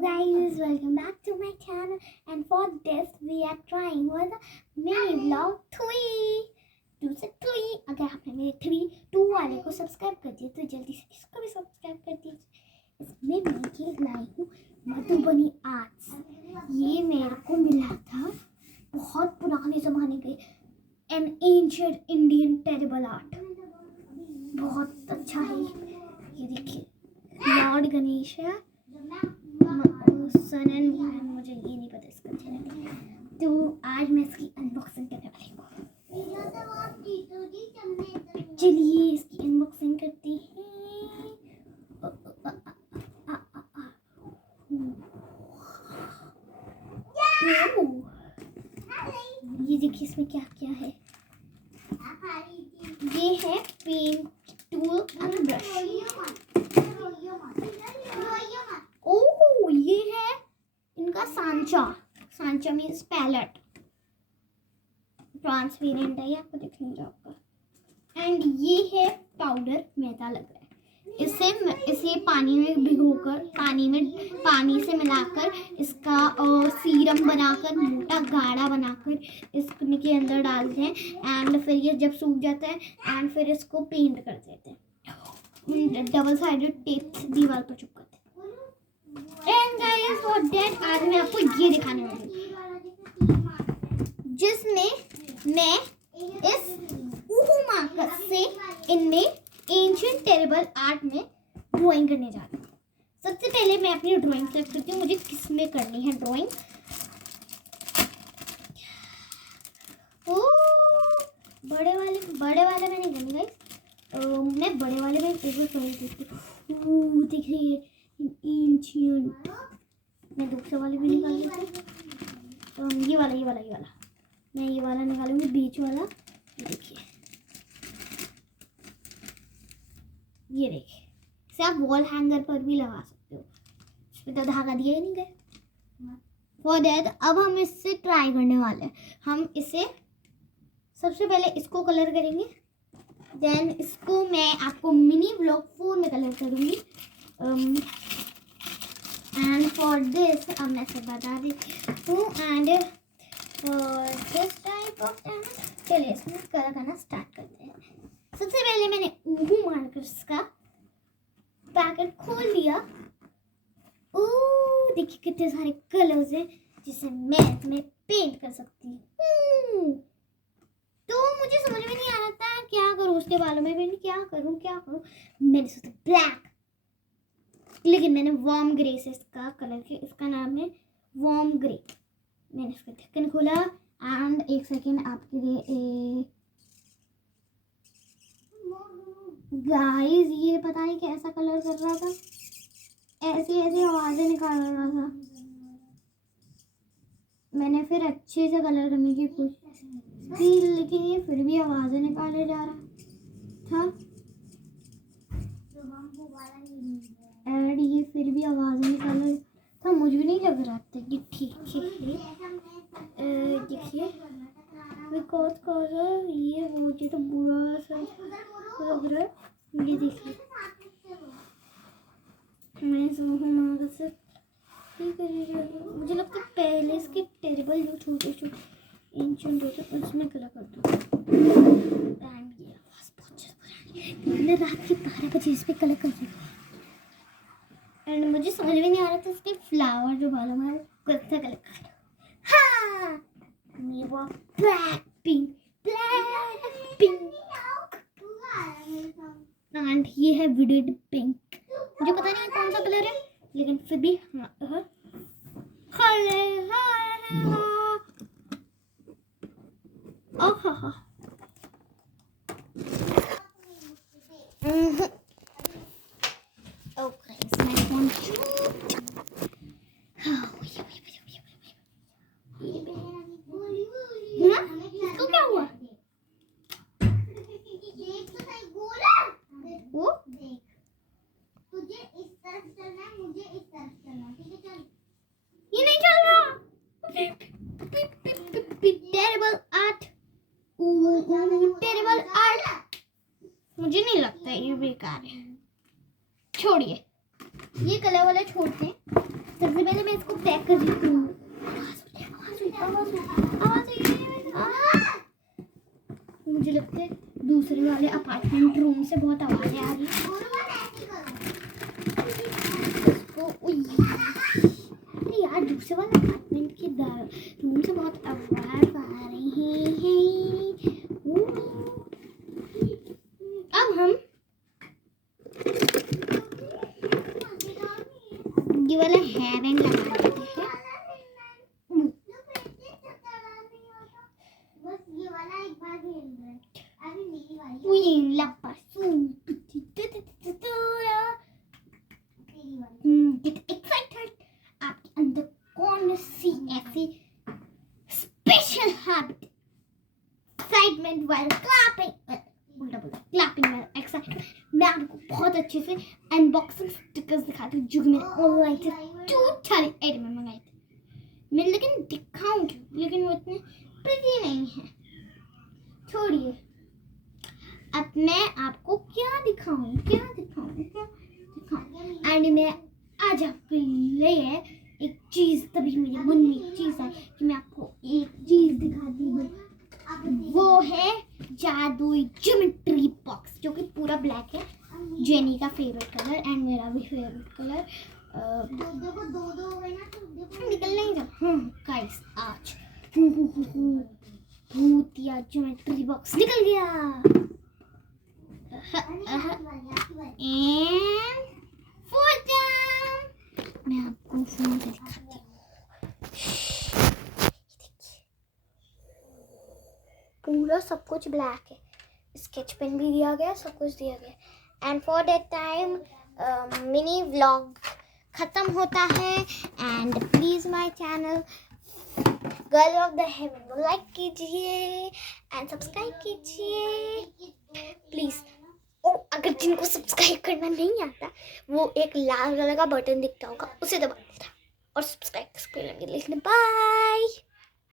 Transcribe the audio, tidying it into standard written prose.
guys, welcome back to my channel, and for this we are trying for the mini vlog 3 2 से 3। अगर आपने मेरे 3-2 वाले को सब्सक्राइब कर दिया तो जल्दी से इसको भी सब्सक्राइब कर दीजिए। इसमें मैं ये लाई हूँ मधुबनी आर्ट्स। ये मेरे को मिला था बहुत पुराने ज़माने के, N ancient Indian terrible art. बहुत अच्छा है। ये देखिए, लॉर्ड गणेश है, सन एंड मून, मुझे ये नहीं पता इसका चैनल। तो आज मैं इसकी अनबॉक्सिंग करने वाली हूँ। चलिए इसकी अनबॉक्सिंग करते हैं। ये देखिए इसमें क्या क्या है। ये है पेंट टूल एंड ब्रश। ओह, ये है इनका सांचा मीन्स पैलेट। ट्रांसपेरेंट है, ये आपको दिख नहीं रहा होगा। एंड ये है पाउडर, मैदा लग रहा है। इसे पानी में भिगोकर, पानी से मिलाकर इसका सीरम बनाकर, मोटा गाढ़ा बनाकर इसके अंदर डालते हैं। एंड फिर ये जब सूख जाता है एंड फिर इसको पेंट कर देते हैं। डबल साइडेड टेप दीवार पर चिपकाते हैं। एंड गाइस, फॉर दैट आज मैं आपको ये दिखाने वाली हूँ, जिसमें मैं इस मार्कर से इनमें एंशिएंट टेरेबल आर्ट में ड्राइंग करने जा रही हूँ। सबसे पहले मैं अपनी ड्राइंग सेलेक्ट करती हूँ, मुझे किस में करनी है ड्राइंग। बड़े वाले में नहीं करनी गाइस। मैं बड़े वाले में एक बार ड्राइंग करती हूँ। देख रही है एंशिएंट। मैं दूसरे वाले भी निकाल लेती हूँ। ये वाला मैं ये वाला निकालूंगी, बीच वाला। देखिए, ये देखिए, इसे आप वॉल हैंगर पर भी लगा सकते हो। इसमें तो धागा दिया ही नहीं गया। फॉर दैट अब हम इससे ट्राई करने वाले हैं। हम इसे सबसे पहले इसको कलर करेंगे, देन इसको मैं आपको मिनी व्लॉग 4 में कलर करूँगी। एंड फॉर दिस अब मैं से बता देती हूँ। एंड दिस टाइप ऑफ चलिए इसमें कलर करना स्टार्ट करते हैं। सबसे पहले मैंने ऊहू मार्कर्स का पैकेट खोल लिया। देखिए कितने सारे कलर्स हैं जिसे मैं इसमें पेंट कर सकती हूँ। तो मुझे समझ में नहीं आ रहा था क्या करूँ उसके बालों में। मैंने क्या करूँ। मैंने सोचा ब्लैक, लेकिन मैंने वार्म ग्रे से इसका कलर किया। इसका नाम है वार्म ग्रे। मैंने इसका ढक्कन खोला एंड एक सेकेंड आपके लिए गाइस, ये पता नहीं कैसा कलर कर रहा था, ऐसी आवाजें निकाल रहा था। मैंने फिर अच्छे से कलर करने की कोशिश की, लेकिन ये फिर भी आवाजें निकाले जा रहा था। एंड ये फिर भी आवाजें निकाले था। मुझे भी नहीं लग रहा था कि ठीक है। देखिए, ये मुझे तो बुरा सा लग रहा है। ये देखिए, मैं से मुझे लगता है पहले इसके टेरेबल जो छोटे एंशिएंट होते उसमें कलर कर दूँ। एंड ये आवाज़ बहुत पुरानी, मैंने रात के 12 बजे इस पर कलर कर दिया। एंड मुझे समझ में नहीं आ रहा था इसके फ्लावर जो बालों में कैसा कलर कर। हाँ, मेरा ब्लैक पिंक। एंड ये है विडेड पिंक। मुझे पता नहीं कौन सा कलर है, लेकिन फिर भी ओके, इसमें फोन इसको क्या हुआ? वो तुझे इस तरफ चलना है, मुझे इस तरफ चलना है, ठीक है? चल, ये नहीं चल रहा। Terrible art, terrible art. मुझे नहीं लगता ये बेकार है, छोड़िए। ये कलर वाला छोड़ते हैं। सबसे पहले मैं इसको पैक कर देती हूँ। मुझे लगता है दूसरे वाले अपार्टमेंट रूम से बहुत आवाजें आ रही है। अरे यार, दूसरे वाले अपार्टमेंट के रूम से बहुत आवाज आ रही है। अब हम ये वाला हेयर बैंड लगा देते हैं। Get excited! आपके अंदर कौन सी ऐसी special habit, excitement while clapping, उल्टा बोला, क्लैपिंग वाइल एक्साइटमेंट, मैं आपको बहुत अच्छे से अनबॉक्सिंग स्टिकर्स दिखाती हूँ जो कि मैंने ऑनलाइन से 238 में मंगाए थे। मैं लेकिन दिखाऊंगी, लेकिन वो इतने प्रिटी नहीं है। छोड़िए, अब मैं आपको क्या दिखाऊं एंड मैं आज आपके लिए एक चीज, तभी मेरे मन में एक चीज है कि मैं आपको एक चीज दिखाती हूँ। वो है जादुई ज्योमेट्री बॉक्स, जो कि पूरा ब्लैक है। जेनी का फेवरेट कलर एंड मेरा भी फेवरेट कलर। निकल नहीं रहा गाइस आज। भूतिया ज्योमेट्री बॉक्स निकल गया। मैं आपको फोन से दिखाती हूँ। पूरा सब कुछ ब्लैक है। स्केच पेन भी दिया गया, सब कुछ दिया गया। And for that time mini vlog खत्म होता है। And please my channel girl of the haven को लाइक कीजिए एंड सब्सक्राइब कीजिए प्लीज। और अगर जिनको सब्सक्राइब करना नहीं आता, वो एक लाल कलर का बटन दिखता होगा, उसे दबा देना और सब्सक्राइब कर लेंगे। बाय।